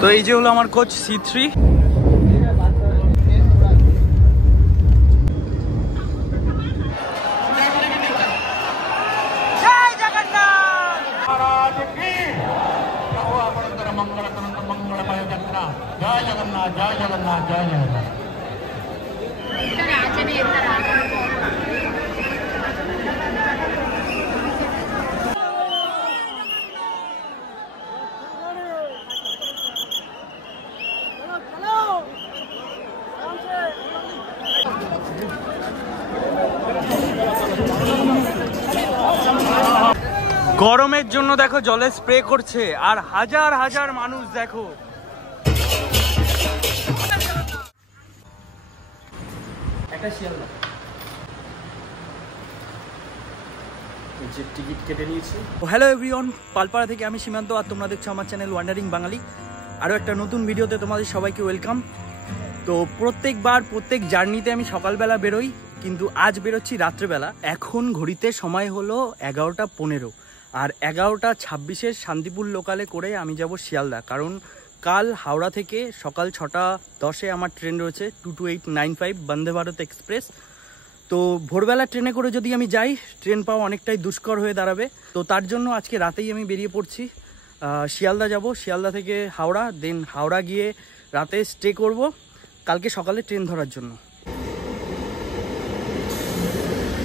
তো এই যে হলো আমার কোচ C3। গরমের জন্য দেখো জলে স্প্রে করছে আর হাজার হাজার মানুষ দেখো। একটা শিয়ালদা টিকিট কেটে নিয়েছি। হ্যালো এভরিওয়ান, পালপাড়া থেকে আমি সীমান্ত, আর তোমরা দেখছো আমার চ্যানেল ওয়ান্ডারিং বাঙালি। আরও একটা নতুন ভিডিওতে তোমাদের সবাইকে ওয়েলকাম। তো প্রত্যেক জার্নিতে আমি সকালবেলা বেরোই, কিন্তু আজ বেরোচ্ছি রাত্রেবেলা। এখন ঘড়িতে সময় হলো 11:15, আর 11:26 শান্তিপুর লোকালে করে আমি যাব শিয়ালদা। কারণ কাল হাওড়া থেকে সকাল 6:10 আমার ট্রেন রয়েছে 22895 বন্দে ভারত এক্সপ্রেস। তো ভোরবেলা ট্রেনে করে যদি আমি যাই, ট্রেন পাওয়া অনেকটাই দুষ্কর হয়ে দাঁড়াবে। তো তার জন্য আজকে রাতেই আমি বেরিয়ে পড়ছি। শিয়ালদা যাব, শিয়ালদা থেকে হাওড়া, দেন হাওড়া গিয়ে রাতে স্টে করব, কালকে সকালে ট্রেন ধরার জন্য।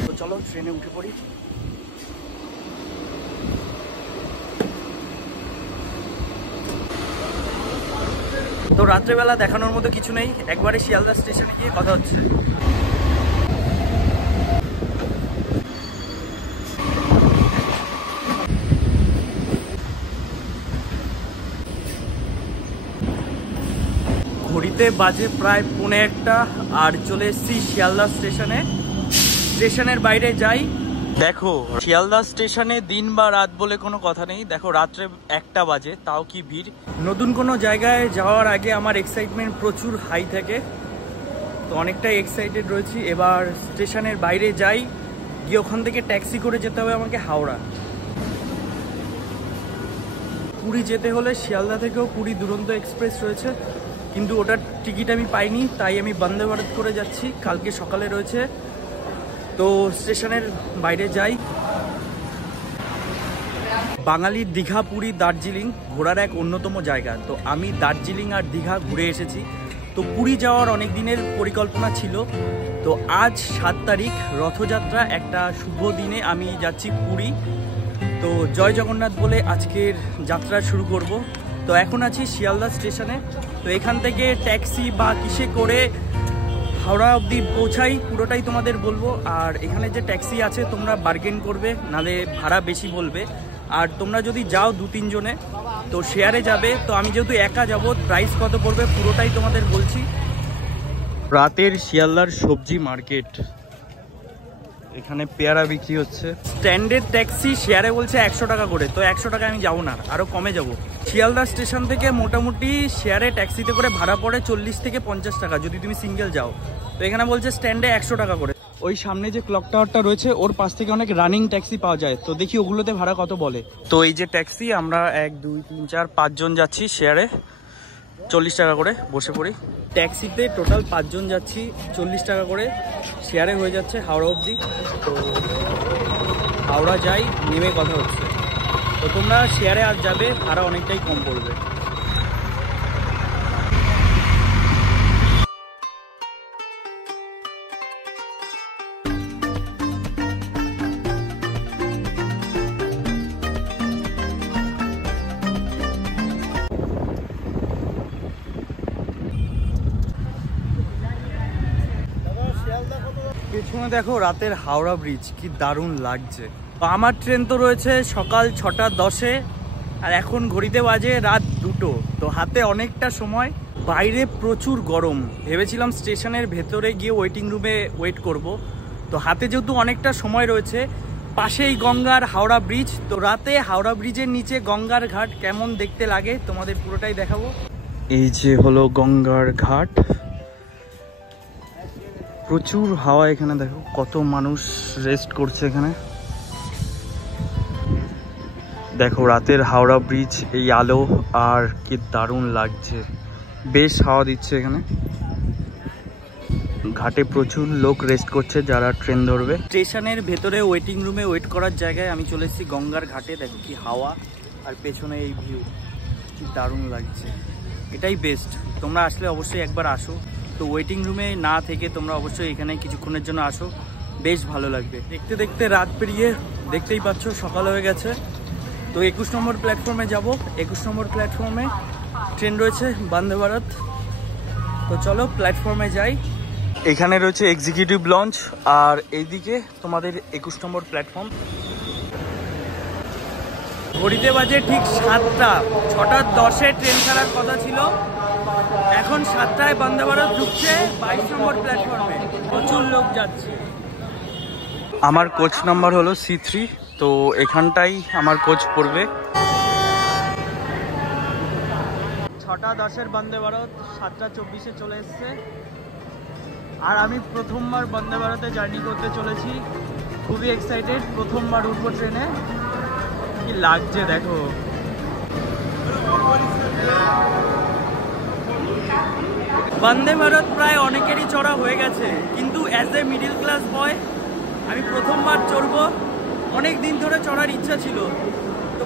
তো চলো ট্রেনে উঠে পড়ি। তো রাত্রেবেলা দেখানোর মতো কিছু নেই, একবারে শিয়ালদা স্টেশনে গিয়ে কথা হচ্ছে। ঘড়িতে বাজে প্রায় 1:45 আর চলে এসেছি শিয়ালদা স্টেশনে। স্টেশনের বাইরে যাই, দেখো শিয়ালদা স্টেশনে দিন বা রাত বলে কোনো কথা নেই। দেখো রাত্রে 1টা বাজে, তাও কি ভিড়। নতুন কোনো জায়গায় যাওয়ার আগে আমার এক্সাইটমেন্ট প্রচুর হাই থাকে, তো অনেকটাই এক্সাইটেড রয়েছি। এবার স্টেশনের বাইরে যাই, গিয়ে ওখান থেকে ট্যাক্সি করে যেতে হবে আমাকে হাওড়া। পুরী যেতে হলে শিয়ালদা থেকেও পুরী দুরন্ত এক্সপ্রেস রয়েছে, কিন্তু ওটার টিকিট আমি পাইনি, তাই আমি বন্দে ভারত করে যাচ্ছি। কালকে সকালে রয়েছে। তো স্টেশনের বাইরে যাই। বাঙালির দীঘা, পুরী, দার্জিলিং ঘোরার এক অন্যতম জায়গা। তো আমি দার্জিলিং আর দীঘা ঘুরে এসেছি। তো পুরী যাওয়ার অনেক দিনের পরিকল্পনা ছিল। তো আজ 7 তারিখ রথযাত্রা, একটা শুভ দিনে আমি যাচ্ছি পুরী। তো জয় জগন্নাথ বলে আজকের যাত্রা শুরু করব। তো এখন আছি শিয়ালদা স্টেশনে। তো এখান থেকে ট্যাক্সি বা কিসে করে হাওড়া অবধি পৌঁছাই পুরোটাই তোমাদের বলবো। আর এখানে যে ট্যাক্সি আছে তোমরা বার্গেন করবে, নালে ভাড়া বেশি বলবে। আর তোমরা যদি যাও 2-3 জনে তো শেয়ারে যাবে। তো আমি যেহেতু একা যাব, প্রাইস কত পড়বে পুরোটাই তোমাদের বলছি। রাতের শিয়ালদার সবজি মার্কেট, এখানে পেয়ারা বিক্রি হচ্ছে। স্ট্যান্ডার্ড ট্যাক্সি শেয়ারে বলছে 100 টাকা করে। তো 100 টাকা আমি যাবো না, আরও কমে যাব। শিয়ালদা স্টেশন থেকে মোটামুটি শেয়ারে ট্যাক্সিতে করে ভাড়া পড়ে 40 থেকে 50 টাকা যদি তুমি সিঙ্গেল যাও। তো এখানে বলছে স্ট্যান্ডে 100 টাকা করে। ওই সামনে যে ক্লক টাওয়ারটা রয়েছে ওর পাশ থেকে অনেক রানিং ট্যাক্সি পাওয়া যায়। তো দেখি ওগুলোতে ভাড়া কত বলে। তো এই যে ট্যাক্সি, আমরা 1, 2, 3, 4, 5 জন যাচ্ছি শেয়ারে, 40 টাকা করে বসে পড়ি। ট্যাক্সিতে টোটাল 5 জন যাচ্ছি, 40 টাকা করে শেয়ারে হয়ে যাচ্ছে হাওড়া অবধি। তো হাওড়া যাই, নেমে কথা হচ্ছে। তো তোমরা শেয়ারে আর যাবে, ভাড়া অনেকটাই কম পড়বে। পেছনে দেখো রাতের হাওড়া ব্রিজ, কি দারুণ লাগছে। আমার ট্রেন তো রয়েছে সকাল 6:10, আর এখন ঘড়িতে বাজে রাত 2টো। তো হাতে অনেকটা সময়, বাইরে প্রচুর গরম। ভেবেছিলাম স্টেশনের ভেতরে গিয়ে ওয়েটিং রুমে ওয়েট করব। তো হাতে যেহেতু অনেকটা সময় রয়েছে, পাশেই গঙ্গার হাওড়া ব্রিজ। তো রাতে হাওড়া ব্রিজের নিচে গঙ্গার ঘাট কেমন দেখতে লাগে তোমাদের পুরোটাই দেখাবো। এই যে হলো গঙ্গার ঘাট, প্রচুর হাওয়া এখানে। দেখো কত মানুষ রেস্ট করছে এখানে। দেখো রাতের হাওড়া ব্রিজ, এই আলো আর কি দারুণ লাগছে। বেশ হাওয়া দিচ্ছে এখানে। ঘাটে প্রচুর লোক রেস্ট করছে যারা ট্রেন ধরবে। স্টেশনের ভেতরে ওয়েটিং রুমে ওয়েট করার জায়গায় আমি চলে এসেছি গঙ্গার ঘাটে। দেখো কি হাওয়া আর পেছনে এই ভিউ, কি দারুণ লাগছে। এটাই বেস্ট, তোমরা আসলে অবশ্যই একবার আসো। তো ওয়েটিং রুমে না থেকে তোমরা অবশ্যই এখানে কিছুক্ষণের জন্য আসো, বেশ ভালো লাগবে। দেখতে দেখতে রাত পেরিয়ে দেখতেই পাচ্ছ সকাল হয়ে গেছে। তো 21 নম্বর প্ল্যাটফর্মে যাব। 21 নম্বর প্ল্যাটফর্মে ট্রেন রয়েছে বন্দে ভারত। তো চলো প্ল্যাটফর্মে যাই। এখানে রয়েছে এক্সিকিউটিভ লঞ্চ আর এইদিকে তোমাদের 21 নম্বর প্ল্যাটফর্ম। ঘড়িতে বাজে ঠিক 7টা, 6:10-এ ট্রেন ছাড়ার কথা ছিল। এখন 7টায় বন্দে ভারত ঢুকছে 22 নম্বর প্ল্যাটফর্মে। প্রচুর লোক যাচ্ছে। আমার কোচ নাম্বার হলো C3, তো এখানটাই আমার কোচ পড়বে। 6:10-এর বন্দে ভারত 7:24-এ চলে এসছে। আর আমি প্রথমবার বন্দে ভারতে জার্নি করতে চলেছি, খুবই এক্সাইটেড। প্রথমবার উঠবো ট্রেনে, কি লাগছে দেখো। বন্দে ভারত প্রায় অনেকেরই চড়া হয়ে গেছে, কিন্তু অ্যাজ এ মিডিল ক্লাস বয় আমি প্রথমবার চড়বো। অনেক দিন ধরে চড়ার ইচ্ছা ছিল, তো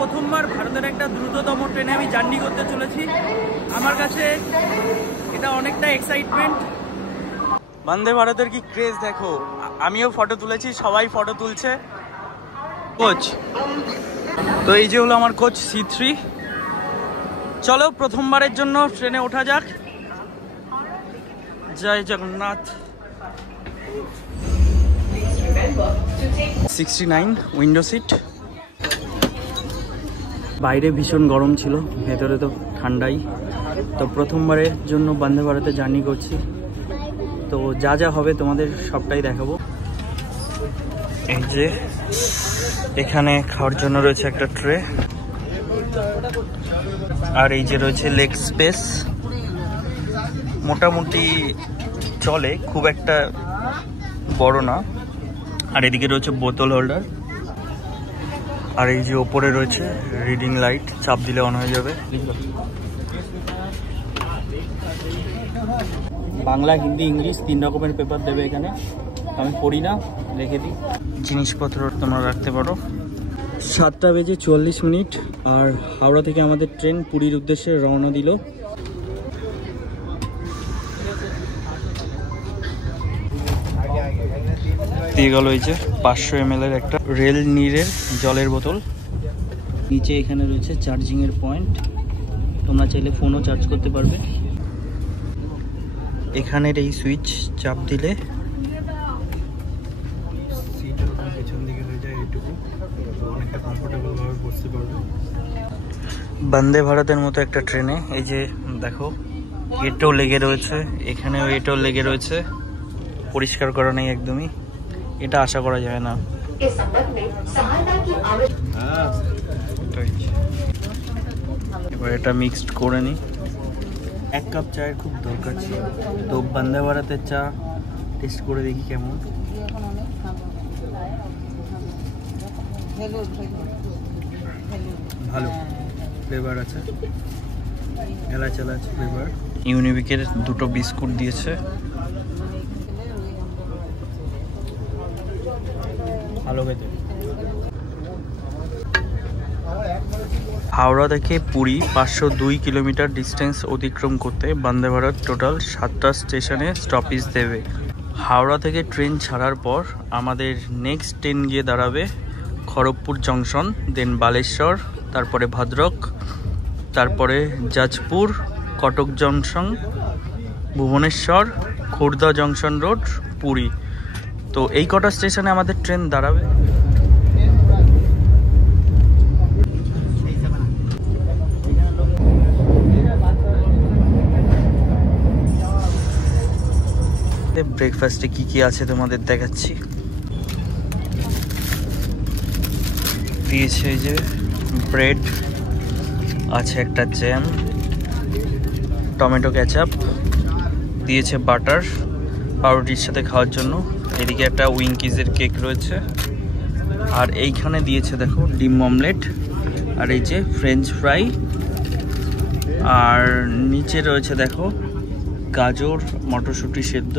প্রথমবার ভারতের একটা দ্রুততম ট্রেনে আমি জার্নি করতে চলেছি। আমার কাছে এটা অনেকটা এক্সাইটমেন্ট। বন্দে ভারতের কি ক্রেজ দেখো। আমিও ফটো তুলেছি, সবাই ফটো তুলছে। কোচ, তো এই যে হলো আমার কোচ C3। চলো প্রথমবারের জন্য ট্রেনে ওঠা যাক। জয় জগন্নাথ। 69 window seat. বাইরে ভীষণ গরম ছিল, ভেতরে তো ঠান্ডাই। তো প্রথমবারের জন্য বন্দে ভারতে জার্নি করছি, তো যা যা হবে তোমাদের সবটাই দেখাবো। এই যে এখানে খাওয়ার জন্য রয়েছে একটা ট্রে, আর এই যে রয়েছে লেগ স্পেস। মোটামুটি চলে, খুব একটা বড় না। আর এদিকে রয়েছে বোতল হোল্ডার, আর এই যে ওপরে রয়েছে রিডিং লাইট, চাপ দিলে অন হয়ে যাবে। বাংলা, হিন্দি, ইংলিশ 3 রকমের পেপার দেবে এখানে। আমি পড়ি না, রেখে দিই। জিনিসপত্র তোমরা রাখতে পারো। 7:44, আর হাওড়া থেকে আমাদের ট্রেন পুরীর উদ্দেশ্যে রওনা দিল। দিয়ে গেল এই যে 500 ml এর একটা রেল নীরের জলের বোতল। নিচে এখানে রয়েছে চার্জিং এর পয়েন্ট, তোমরা চাইলে ফোনও চার্জ করতে পারবে। এখানের এই সুইচ চাপ দিলে বন্দে ভারতের মতো একটা ট্রেনে এই যে দেখো এটাও লেগে রয়েছে, এখানেও এটাও লেগে রয়েছে। পরিষ্কার করা নেই একদমই, এটা আশা করা যায় না। এবার এটা মিক্সড করে নিই। 1 কাপ চায়ের খুব দরকার ছিল, তো বন্দে ভারতের চা টেস্ট করে দেখি কেমন। ভালো ফ্লেভার আছে, এলাচ ফ্লেভার। ইউনিবিকের 2টো বিস্কুট দিয়েছে, ভালো খেতে। হাওড়া থেকে পুরী 502 কিলোমিটার ডিস্টেন্স অতিক্রম করতে বন্দে ভারত টোটাল 7টা স্টেশনে স্টপেজ দেবে। হাওড়া থেকে ট্রেন ছাড়ার পর আমাদের নেক্সট ট্রেন গিয়ে দাঁড়াবে খড়গপুর জংশন, দেন বালেশ্বর, তারপরে ভদ্রক, তারপরে Jajpur, Cuttack junction, Bhubaneswar, Khurda junction road, Puri. তো এই কটা স্টেশনে আমাদের ট্রেন দাঁড়াবে। ব্রেকফাস্টে কি কি আছে তোমাদের দেখাচ্ছি। দিয়েছে এই যে ব্রেড, আছে একটা জ্যাম, টমেটো কেচাপ, দিয়েছে বাটার পাউরুটির সাথে খাওয়ার জন্য। এদিকে একটা উইঙ্কিজের কেক রয়েছে, আর এইখানে দিয়েছে দেখো ডিম অমলেট, আর এই যে ফ্রেঞ্চ ফ্রাই, আর নিচে রয়েছে দেখো গাজর মটরশুঁটি সেদ্ধ।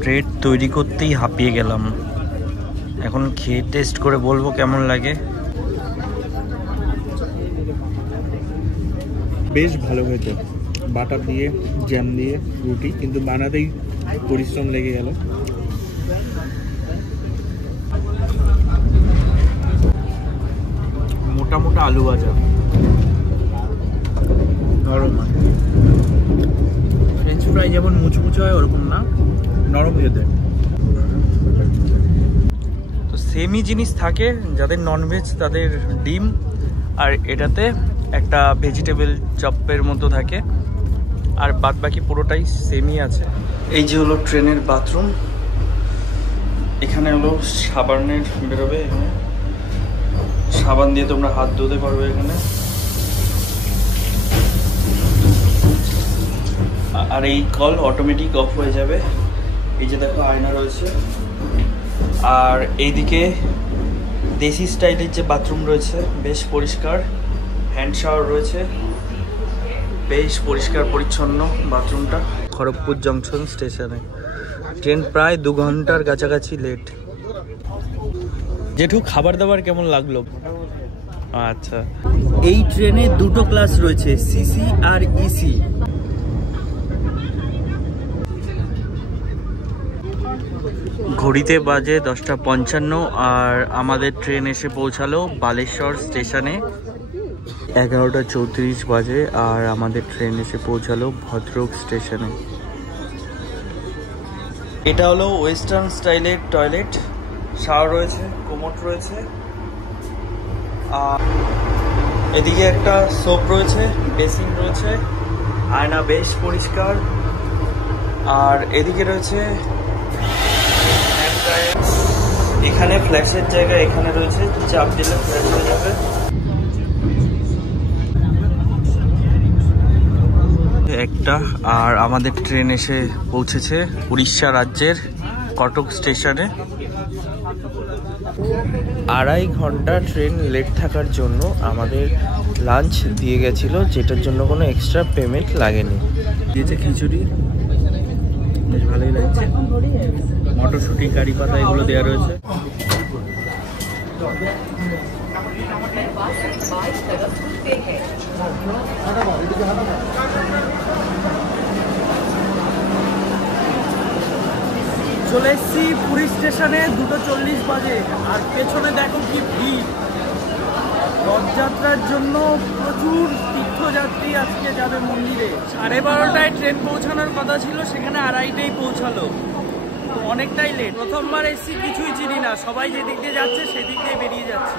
ব্রেড তৈরি করতেই হাঁপিয়ে গেলাম, এখন খেয়ে টেস্ট করে বলবো কেমন লাগে। বেশ ভালো হয়েছে, বাটার দিয়ে জ্যাম দিয়ে রুটি, কিন্তু বানাতেই পরিশ্রম লেগে গেল। মোটা মোটা আলু ভাজা, নরম। ফ্রেঞ্চ ফ্রাই যেমন মুচমুচে হয় ওরকম না, নরম খেতে। তো সেমই জিনিস থাকে, যাদের ননভেজ তাদের ডিম, আর এটাতে একটা ভেজিটেবল চপের মতো থাকে, আর বাদ বাকি পুরোটাই সেমই আছে। এই যে হলো ট্রেনের বাথরুম, এখানে হলো সাবানের বেরোবে, এখানে সাবান দিয়ে তোমরা হাত ধুতে পারবে এখানে। আর এই কল অটোমেটিক অফ হয়ে যাবে। এই যে দেখো আয়না রয়েছে, আর এইদিকে দেশি স্টাইলের যে বাথরুম রয়েছে, বেশ পরিষ্কার, হ্যান্ড শাওয়ার রয়েছে, বেশ পরিষ্কার পরিচ্ছন্ন বাথরুমটা। খড়গপুর জংশন স্টেশনে ট্রেন প্রায় 2 ঘন্টার কাছাকাছি লেট। জেঠু খাবার দাবার কেমন লাগলো? আচ্ছা, এই ট্রেনে 2টো ক্লাস রয়েছে, সিসি আর ইসি। ঘড়িতে বাজে 10:55, আর আমাদের ট্রেন এসে পৌঁছালো বালেশ্বর স্টেশনে। 11:34 বাজে, আর আমাদের ট্রেন এসে পৌঁছালো ভদ্রক স্টেশনে। এটা হলো ওয়েস্টার্ন স্টাইলের টয়লেট, শাওয়ার রয়েছে, কোমোড রয়েছে, আর এদিকে একটা সোপ রয়েছে, বেসিন রয়েছে, আয়না বেশ পরিষ্কার, আর এদিকে রয়েছে এখানে ফ্ল্যাশের জায়গা, এখানে রয়েছে, চাপ দিলে ফ্ল্যাশ হয়ে যাবে। একটা, আর আমাদের ট্রেন এসে পৌঁছেছে উড়িষ্যা রাজ্যের কটক স্টেশনে। 2.5 ঘন্টা ট্রেন লেট থাকার জন্য আমাদের লাঞ্চ দিয়ে গেছিলো, যেটার জন্য কোনো এক্সট্রা পেমেন্ট লাগেনি। দিয়েছে খিচুড়ি, বেশ ভালোই লাগছে, মটরশুঁটি কারি পাতা এগুলো দেওয়া রয়েছে। চলে এসছি পুরী স্টেশনে, 2:40 বাজে, আর পেছনে দেখো কি ভিড়। রথযাত্রার জন্য প্রচুর তীর্থযাত্রী আজকে যাবে মন্দিরে। 12:30টায় ট্রেন পৌঁছানোর কথা ছিল, সেখানে 2:30টায় পৌঁছালো, তো অনেকটাই লেট। প্রথমবার এসছি, কিছুই চিনি না, সবাই যেদিক দিয়ে যাচ্ছে সেদিক দিয়ে বেরিয়ে যাচ্ছে।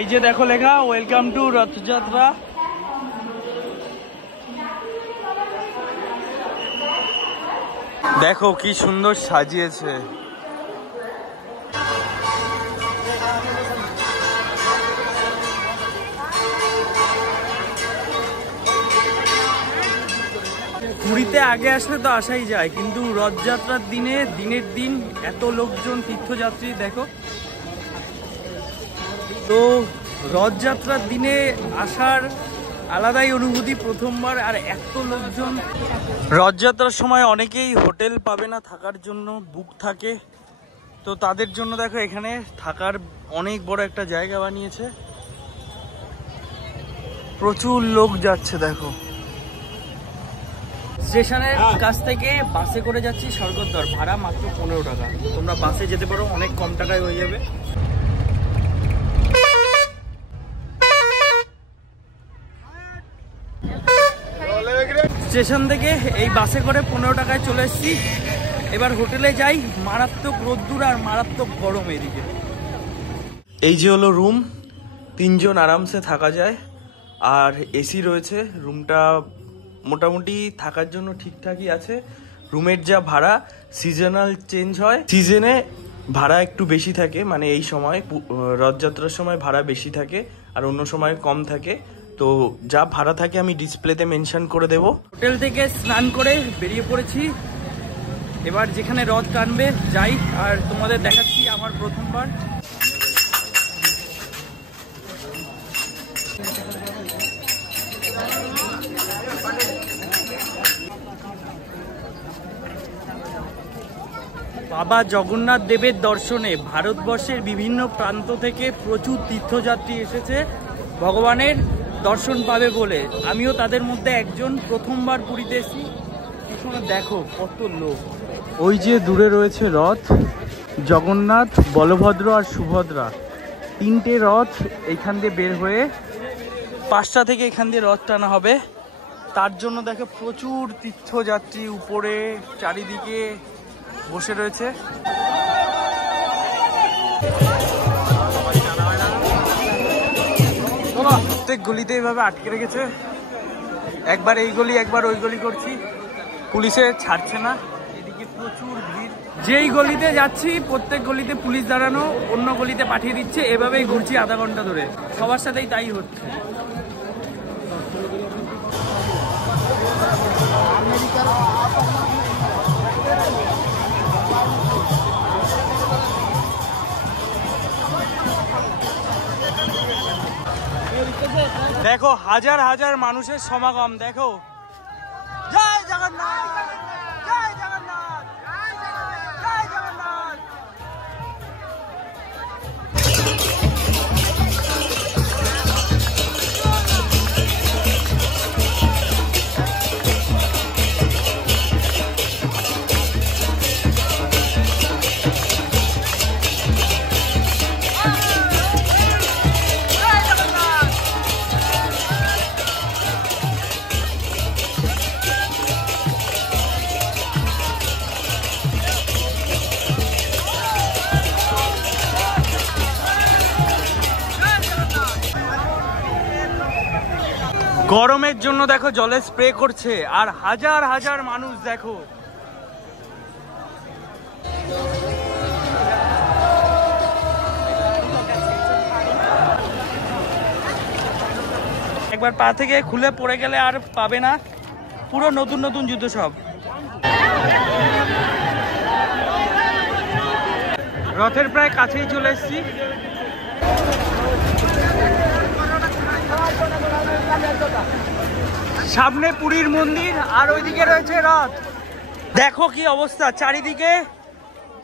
এই যে দেখো লেখা ওয়েলকাম টু রথযাত্রা। দেখো কি সুন্দর সাজিয়েছে। পুরীতে আগে আসলে তো আসাই যায়, কিন্তু রথযাত্রার দিনে দিনের দিন এত লোকজন, তীর্থযাত্রী দেখো। তো রথযাত্রার দিনে আসার আলাদাই অনুভূতি, প্রথমবার, আর এত লোকজন। রথযাত্রার সময় অনেকেই হোটেল পাবে না থাকার জন্য, বুক থাকে, তো তাদের জন্য দেখো এখানে থাকার অনেক বড় একটা জায়গা বানিয়েছে। প্রচুর লোক যাচ্ছে দেখো। স্টেশনের কাছ থেকে বাসে করে যাচ্ছি স্বর্গদ্বার, ভাড়া মাত্র 15 টাকা। তোমরা বাসে যেতে পারো, অনেক কম টাকায় হয়ে যাবে। স্টেশন থেকে এই বাসে করে 15 টাকায় চলে এসেছি। এবার হোটেলে যাই, মারাত্মক রোদ্দুর আর মারাত্মক গরম এদিকে। এই যে হলো রুম, 3 জন আরামসে থাকা যায়, আর এসি রয়েছে। রুমটা মোটামুটি থাকার জন্য ঠিকঠাকই আছে। রুমের যা ভাড়া, সিজনাল চেঞ্জ হয়, সিজনে ভাড়া একটু বেশি থাকে, মানে এই সময় রথযাত্রার সময় ভাড়া বেশি থাকে আর অন্য সময় কম থাকে। তো যা ভাড়া থাকে আমি ডিসপ্লেতে মেনশন করে দেব। হোটেল থেকে স্নান করে বেরিয়ে পড়েছি, এবার যেখানে রথ টানবে যাই, আর তোমাদের দেখাচ্ছি আমার আমার প্রথমবার। বাবা জগন্নাথ দেবের দর্শনে ভারতবর্ষের বিভিন্ন প্রান্ত থেকে প্রচুর তীর্থযাত্রী এসেছে ভগবানের দর্শন পাবে বলে। আমিও তাদের মধ্যে একজন। প্রথমবার পুরীতে এসেছি। পিছনে দেখো কত লোক। ওই যে দূরে রয়েছে রথ, জগন্নাথ, বলভদ্র আর সুভদ্রা, তিনটে রথ এইখান দিয়ে বের হয়ে 5টা থেকে এখান দিয়ে রথ টানা হবে। তার জন্য দেখো প্রচুর তীর্থযাত্রী উপরে চারিদিকে বসে রয়েছে। প্রত্যেক গলিতে এইভাবে আটকে রেখেছে, একবার এই গলি একবার ওই গলি করছি, পুলিশে ছাড়ছে না। এদিকে প্রচুর ভিড়। যেই গলিতে যাচ্ছি প্রত্যেক গলিতে পুলিশ দাঁড়ানো, অন্য গলিতে পাঠিয়ে দিচ্ছে। এভাবেই ঘুরছি আধা ঘন্টা ধরে, সবার সাথেই তাই হচ্ছে। দেখো হাজার হাজার মানুষের সমাগম। দেখো জয় জগন্নাথ, জয় জগন্নাথ, জয় জগন্নাথ। গরমের জন্য দেখো জলে স্প্রে করছে, আর হাজার হাজার মানুষ দেখো। একবার পা থেকে খুলে পড়ে গেলে আর পাবে না, পুরো নতুন নতুন জুতো সব। রথের প্রায় কাছেই চলে এসেছি। সামনে পুরীর মন্দির আর ওইদিকে রয়েছে রথ। দেখো কি অবস্থা, চারিদিকে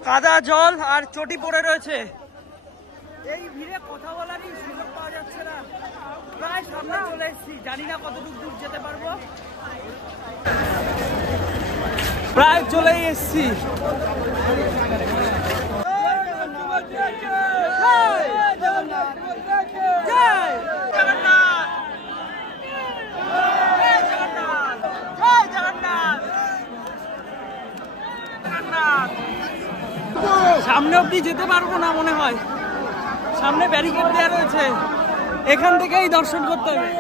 কাদা জল আর চটি পড়ে রয়েছে। এই ভিড়ে কথা বলারই সুযোগ পাওয়া যাচ্ছে না। প্রায় সামনে চলে এসেছি, জানি না কতটুকু দূর যেতে পারবো। প্রায় চলেই এসেছি। সামনে অব্দি যেতে পারবো না মনে হয়, সামনে ব্যারিকেড দেওয়া রয়েছে, এখান থেকেই দর্শন করতে হবে।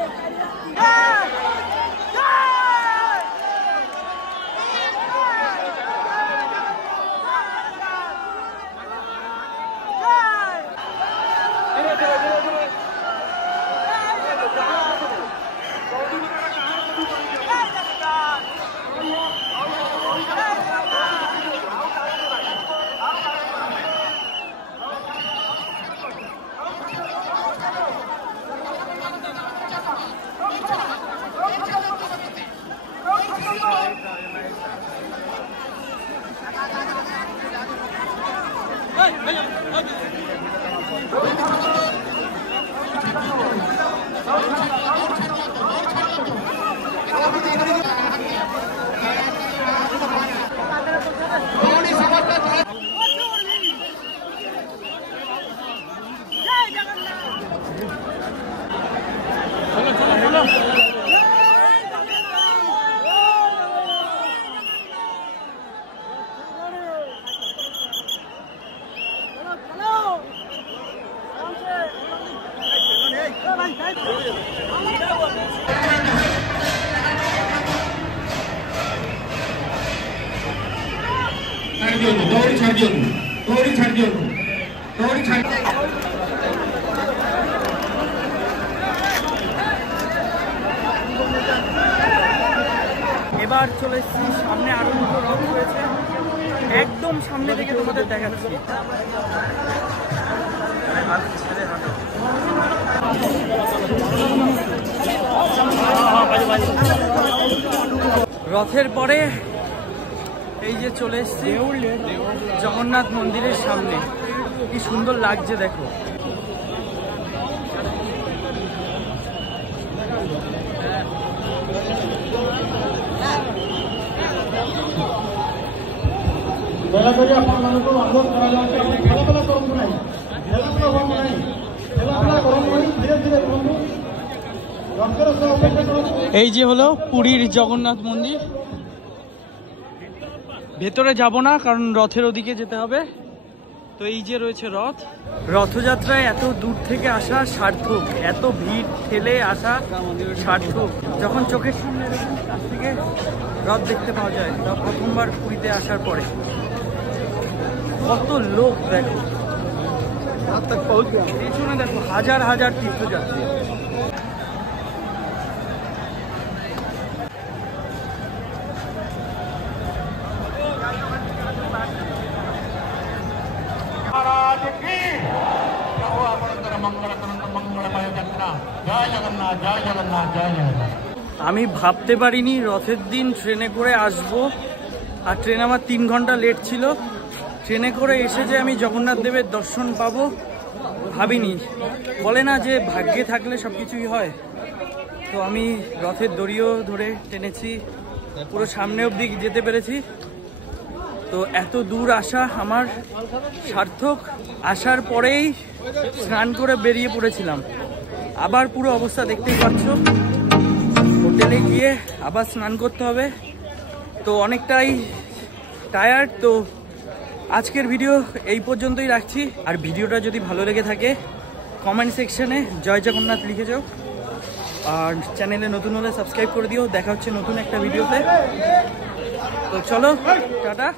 এবার চলে এসেছি সামনে, আরো দুটো রথ রয়েছে, একদম সামনে থেকে তোমাদের দেখাচ্ছি। হাত ছেড়ে হাঁটো। রথের পরে এই যে চলে এসেছি জগন্নাথ মন্দিরের সামনে। কি সুন্দর লাগছে দেখো। এই যে হলো পুরীর জগন্নাথ মন্দির। ভেতরে যাব না কারণ রথের ওদিকে যেতে হবে। তো এই যে রয়েছে রথ। রথযাত্রায় এত দূর থেকে আসা সার্থক, এত ভিড় ঠেলে আসা সার্থক। যখন চোখের সামনে কাছ থেকে রথ দেখতে পাওয়া যায়, তা প্রথমবার পুরীতে আসার পরে কত লোক দেখো। পেছনে দেখো হাজার হাজার তীর্থযাত্রী। আমি ভাবতে পারিনি রথের দিন ট্রেনে করে আসব, আর ট্রেন আমার 3 ঘন্টা লেট ছিল। ট্রেনে করে এসে যে আমি জগন্নাথ দেবের দর্শন পাবো ভাবিনি। বলে না যে ভাগ্যে থাকলে সব কিছুই হয়। তো আমি রথের দড়িও ধরে টেনেছি, পুরো সামনে অবধি যেতে পেরেছি। তো এত দূর আসা আমার সার্থক। আসার পরেই স্নান করে বেরিয়ে পড়েছিলাম। আবার পুরো অবস্থা দেখতেই পাচ্ছ, হোটেলে গিয়ে আবার স্নান করতে হবে। তো অনেকটাই টায়ার্ড। তো আজকের ভিডিও এই পর্যন্তই রাখছি। আর ভিডিওটা যদি ভালো লেগে থাকে কমেন্ট সেকশনে জয় জগন্নাথ লিখে যাও। আর চ্যানেলে নতুন হলে সাবস্ক্রাইব করে দিও। দেখা হচ্ছে নতুন একটা ভিডিওতে। তো চলো, টাটা।